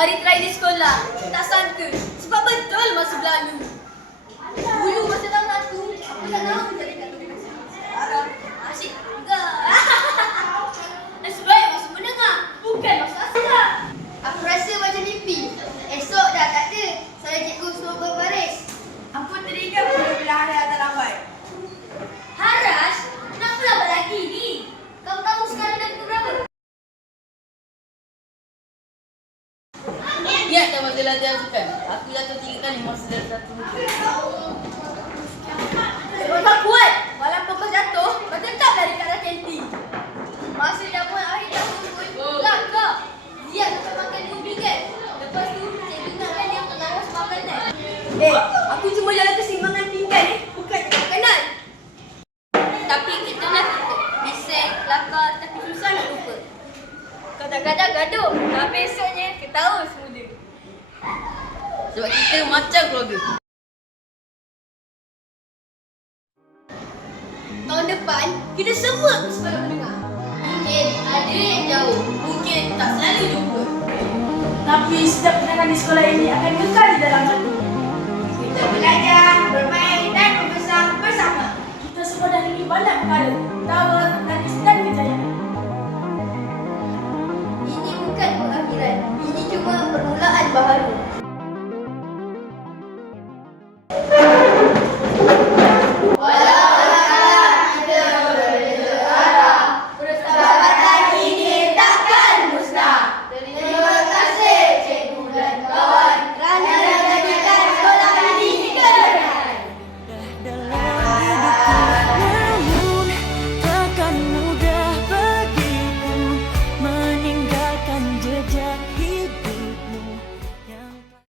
hari terakhir di sekolah. Tak sangka. Sebab betul masa berlalu. Dulu masa tamat tu, aku tak tahu jadi kat tu. Sekarang, asyik juga. Nasib baik masa menengah, bukan masa asal. Aku rasa macam mimpi. Esok dah tak ada. Saya cikgu suruh berbaris. Aku teringat bila hari ada lambat. Haras, kenapa lambat lagi ni? Kau tahu sekarang dah pukul berapa? Tak masa latihan sukan? Aku jatuh tiga kali masa dalam satu tak kuat. Walaupun kau jatuh, kau tetap lari ke arah kantin. Masa dah pun akhir tahun pun, langkah. Dia akan makan dua bigat. Lepas tu, cikgu ingatkan dia pengawas makanan. Eh, aku cuma jalan kesimbangan pinggan eh. Bukan makanan. Tapi kita nak bising, kelakar, tapi susah nak lupa. Kadang-kadang gaduh, tapi esoknya ketawa semula. Sebab kita macam keluarga. Tahun depan, kita semua ke sekolah menengah. Mungkin ada yang jauh, mungkin tak selalu jumpa. Tapi setiap kenangan di sekolah ini akan kekal di dalam hati. Kita belajar, bermain dan membesar bersama. Kita semua dah tinggi banyak perkara. Tawa, dan kejayaan. Ini bukan pengakhiran, ini cuma permulaan baharu.